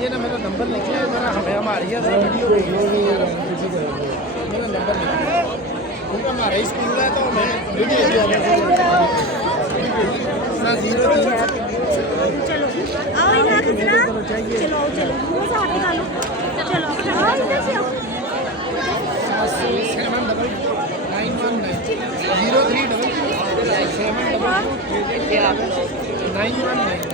ये ना मेरा नंबर लिखे है, मेरा हमें हमारी है वीडियो देख लो यार, मेरा नंबर लिखे उनका हमारा ही स्कूल है तो मैं वीडियो ना 0 चलो आओ यहाँ से ना, चलो चलो मुँह से हाथ निकालो, चलो आओ इधर से आओ। 799 03 799